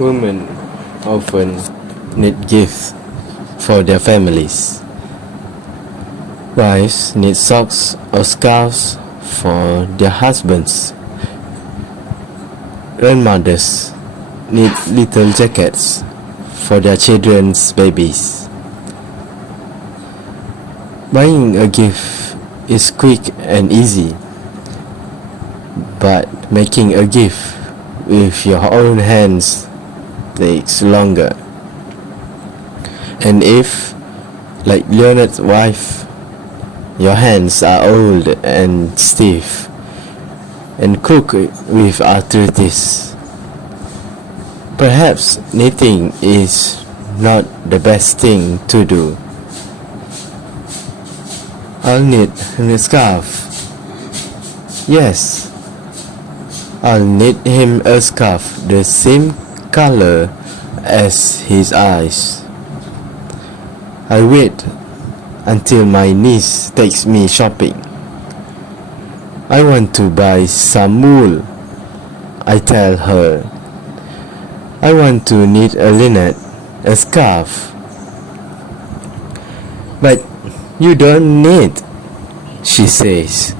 Women often need gifts for their families. Wives need socks or scarves for their husbands. Grandmothers need little jackets for their children's babies. Buying a gift is quick and easy, but making a gift with your own hands takes longer. And if, like Leonard's wife, your hands are old and stiff and crooked with arthritis, perhaps knitting is not the best thing to do. I'll knit a scarf. Yes, I'll knit him a scarf the same color as his eyes. I wait until my niece takes me shopping. I want to buy some wool. I tell her. I want to knit a linen, a scarf. But you don't knit, she says.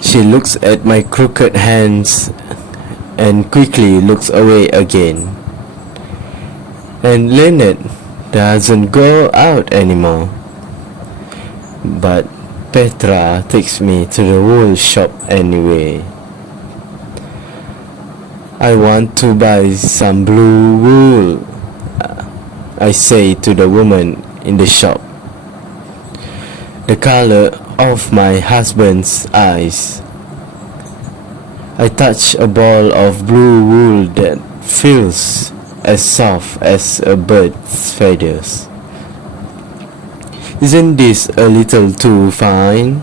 She looks at my crooked hands and quickly looks away again. And Leonard doesn't go out anymore. But Petra takes me to the wool shop anyway. I want to buy some blue wool, I say to the woman in the shop. The color of my husband's eyes. I touch a ball of blue wool that feels as soft as a bird's feathers. Isn't this a little too fine?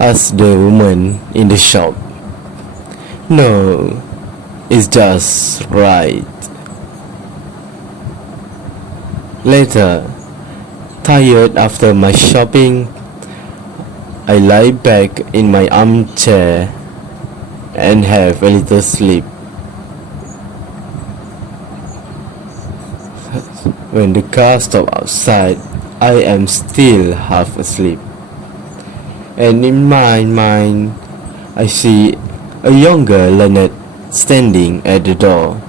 Asked the woman in the shop. No, it's just right. Later, tired after my shopping, I lie back in my armchair and have a little sleep. When the car stops outside, I am still half asleep. And in my mind, I see a younger Leonard standing at the door.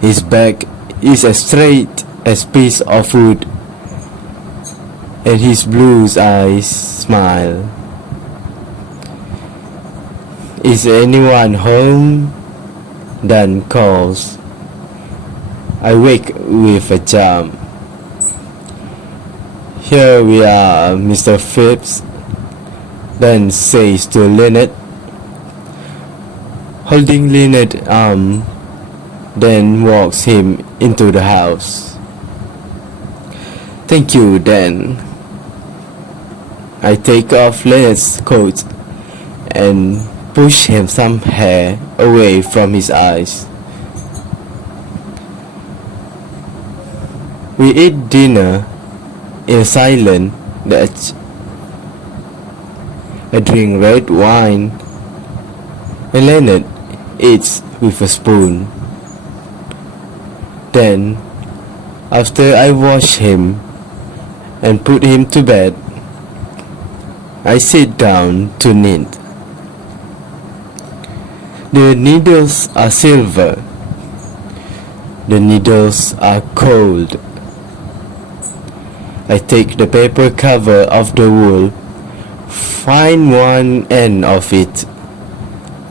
His back is as straight as a piece of wood, and his blue eyes smile. Is anyone home? Dan calls. I wake with a jump. Here we are, Mr. Phipps, Dan says to Leonard. Holding Leonard's arm, Dan walks him into the house. Thank you, Dan. I take off Leonard's coat and push him some hair away from his eyes. We eat dinner in silence. I drink red wine, and Leonard eats with a spoon. Then, after I wash him and put him to bed, I sit down to knit. The needles are silver. The needles are cold. I take the paper cover of the wool, find one end of it,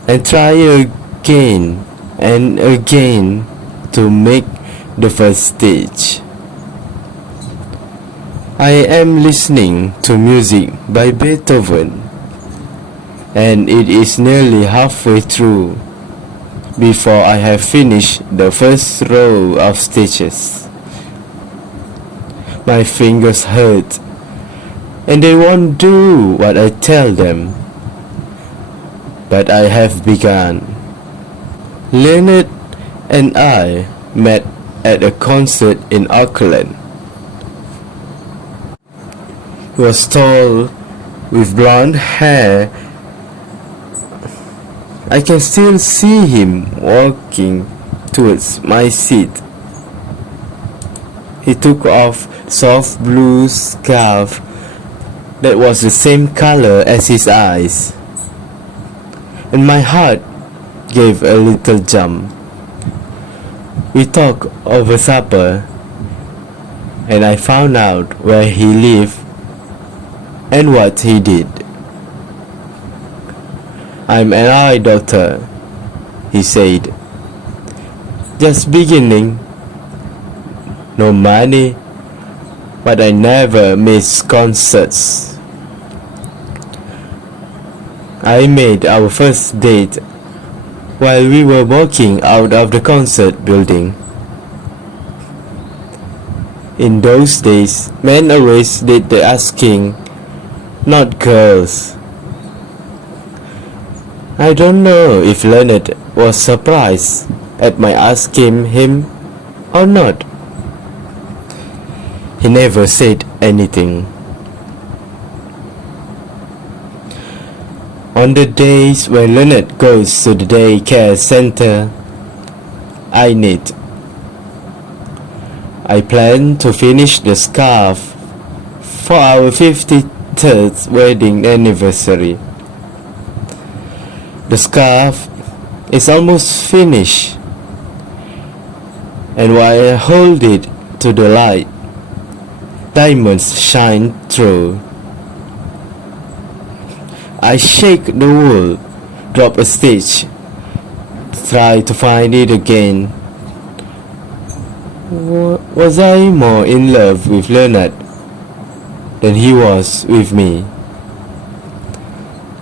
and try again and again to make the first stitch. I am listening to music by Beethoven, and it is nearly halfway through before I have finished the first row of stitches. My fingers hurt, and they won't do what I tell them. But I have begun. Leonard and I met at a concert in Auckland. He was tall, with blonde hair I can still see him walking towards my seat. He took off soft blue scarf that was the same color as his eyes, and my heart gave a little jump. We talked over supper, and I found out where he lived and what he did. "I'm an eye doctor," he said. "Just beginning. No money, but I never miss concerts." I made our first date while we were walking out of the concert building. In those days, men always did the asking, not girls. I don't know if Leonard was surprised at my asking him or not. He never said anything. On the days when Leonard goes to the daycare center, I knit. I plan to finish the scarf for our 53rd wedding anniversary. The scarf is almost finished, and while I hold it to the light, diamonds shine through. I shake the wool, drop a stitch, try to find it again. Was I more in love with Leonard than he was with me?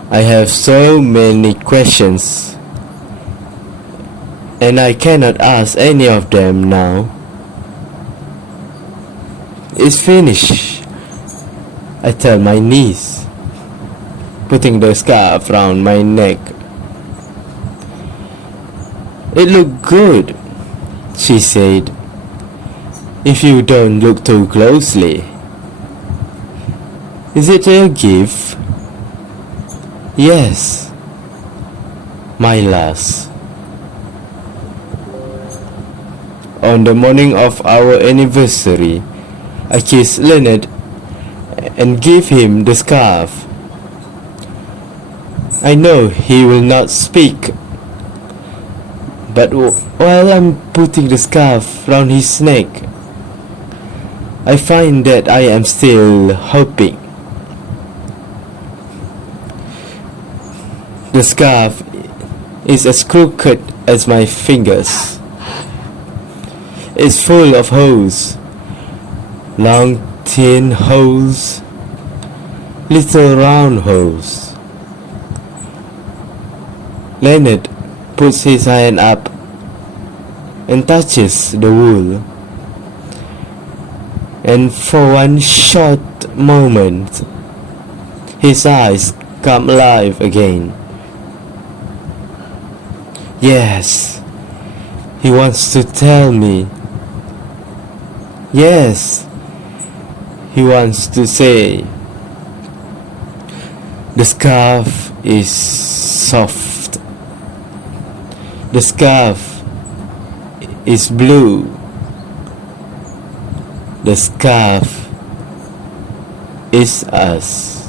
I have so many questions, and I cannot ask any of them now. "It's finished," I tell my niece, putting the scarf around my neck. "It looked good," she said, "if you don't look too closely." "Is it a gift?" "Yes, my last." On the morning of our anniversary, I kissed Leonard and gave him the scarf. I know he will not speak, but while I'm putting the scarf round his neck, I find that I am still hoping. The scarf is as crooked as my fingers. It's full of holes, long thin holes, little round holes. Leonard puts his hand up and touches the wool, and for one short moment, his eyes come alive again. Yes, he wants to tell me. Yes, he wants to say. The scarf is soft. The scarf is blue. The scarf is us.